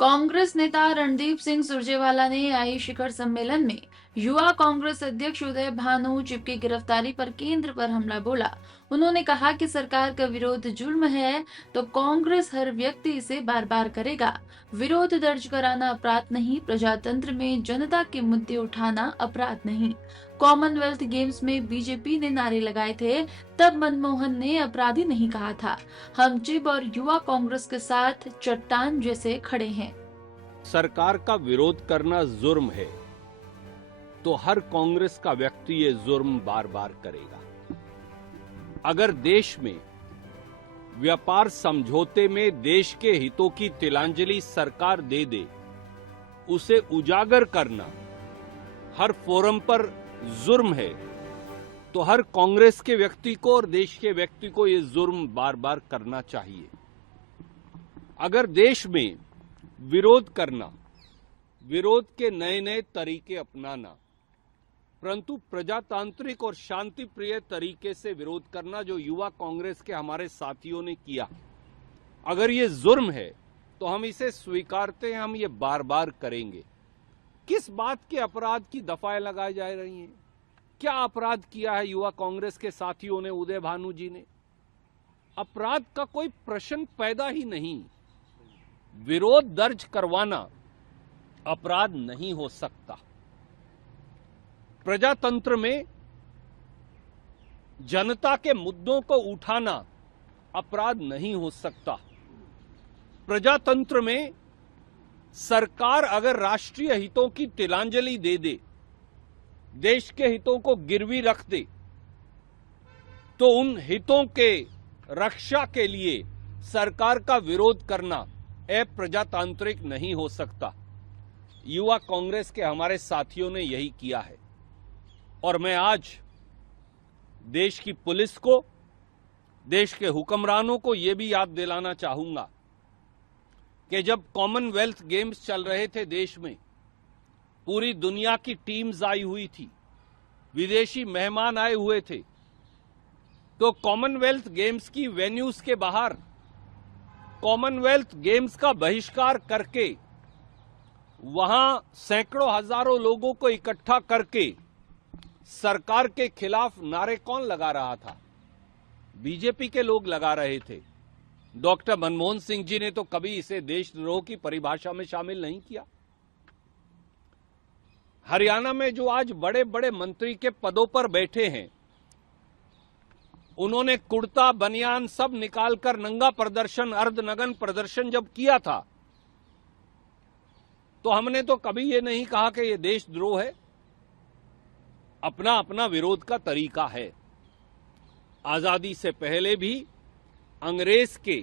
कांग्रेस नेता रणदीप सिंह सुरजेवाला ने आई शिखर सम्मेलन में युवा कांग्रेस अध्यक्ष उदय भानु चिप की गिरफ्तारी पर केंद्र पर हमला बोला। उन्होंने कहा कि सरकार का विरोध जुल्म है तो कांग्रेस हर व्यक्ति इसे बार बार करेगा। विरोध दर्ज कराना अपराध नहीं, प्रजातंत्र में जनता के मुद्दे उठाना अपराध नहीं। कॉमनवेल्थ गेम्स में बीजेपी ने नारे लगाए थे, तब मनमोहन ने अपराधी नहीं कहा था। हम चिप और युवा कांग्रेस के साथ चट्टान जैसे खड़े हैं। सरकार का विरोध करना जुर्म है तो हर कांग्रेस का व्यक्ति ये जुर्म बार बार करेगा। अगर देश में व्यापार समझौते में देश के हितों की तिलांजलि सरकार दे दे, उसे उजागर करना हर फोरम पर जुर्म है, तो हर कांग्रेस के व्यक्ति को और देश के व्यक्ति को ये जुर्म बार बार करना चाहिए। अगर देश में विरोध करना, विरोध के नए नए तरीके अपनाना, परंतु प्रजातांत्रिक और शांति प्रिय तरीके से विरोध करना जो युवा कांग्रेस के हमारे साथियों ने किया, अगर ये जुर्म है तो हम इसे स्वीकारते हैं, हम ये बार बार करेंगे। किस बात के अपराध की दफाएं लगाई जा रही हैं? क्या अपराध किया है युवा कांग्रेस के साथियों ने, उदय भानु जी ने? अपराध का कोई प्रश्न पैदा ही नहीं। विरोध दर्ज करवाना अपराध नहीं हो सकता। प्रजातंत्र में जनता के मुद्दों को उठाना अपराध नहीं हो सकता। प्रजातंत्र में सरकार अगर राष्ट्रीय हितों की तिलांजलि दे दे, देश के हितों को गिरवी रख दे, तो उन हितों के रक्षा के लिए सरकार का विरोध करना अप्रजातांत्रिक नहीं हो सकता। युवा कांग्रेस के हमारे साथियों ने यही किया है। और मैं आज देश की पुलिस को, देश के हुक्मरानों को यह भी याद दिलाना चाहूंगा कि जब कॉमनवेल्थ गेम्स चल रहे थे देश में, पूरी दुनिया की टीम्स आई हुई थी, विदेशी मेहमान आए हुए थे, तो कॉमनवेल्थ गेम्स की वेन्यूज के बाहर कॉमनवेल्थ गेम्स का बहिष्कार करके वहां सैकड़ों हजारों लोगों को इकट्ठा करके सरकार के खिलाफ नारे कौन लगा रहा था? बीजेपी के लोग लगा रहे थे। डॉक्टर मनमोहन सिंह जी ने तो कभी इसे देशद्रोह की परिभाषा में शामिल नहीं किया। हरियाणा में जो आज बड़े बड़े मंत्री के पदों पर बैठे हैं, उन्होंने कुर्ता बनियान सब निकालकर नंगा प्रदर्शन, अर्धनग्न प्रदर्शन जब किया था, तो हमने तो कभी ये नहीं कहा कि ये देशद्रोह है। अपना अपना विरोध का तरीका है। आजादी से पहले भी अंग्रेज के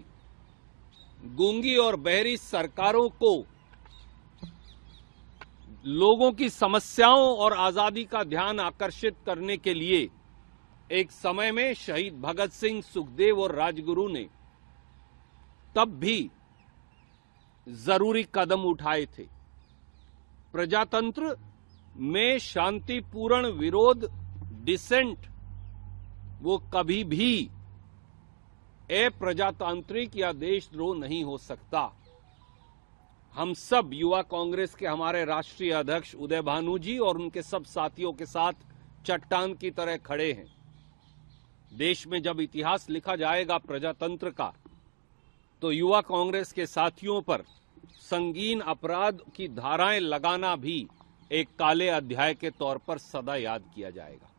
गूंगी और बहरी सरकारों को लोगों की समस्याओं और आजादी का ध्यान आकर्षित करने के लिए एक समय में शहीद भगत सिंह, सुखदेव और राजगुरु ने तब भी जरूरी कदम उठाए थे। प्रजातंत्र में शांतिपूर्ण विरोध, डिसेंट, वो कभी भी अप्रजातांत्रिक या देशद्रोह नहीं हो सकता। हम सब युवा कांग्रेस के हमारे राष्ट्रीय अध्यक्ष उदय भानु जी और उनके सब साथियों के साथ चट्टान की तरह खड़े हैं। देश में जब इतिहास लिखा जाएगा प्रजातंत्र का, तो युवा कांग्रेस के साथियों पर संगीन अपराध की धाराएं लगाना भी एक काले अध्याय के तौर पर सदा याद किया जाएगा।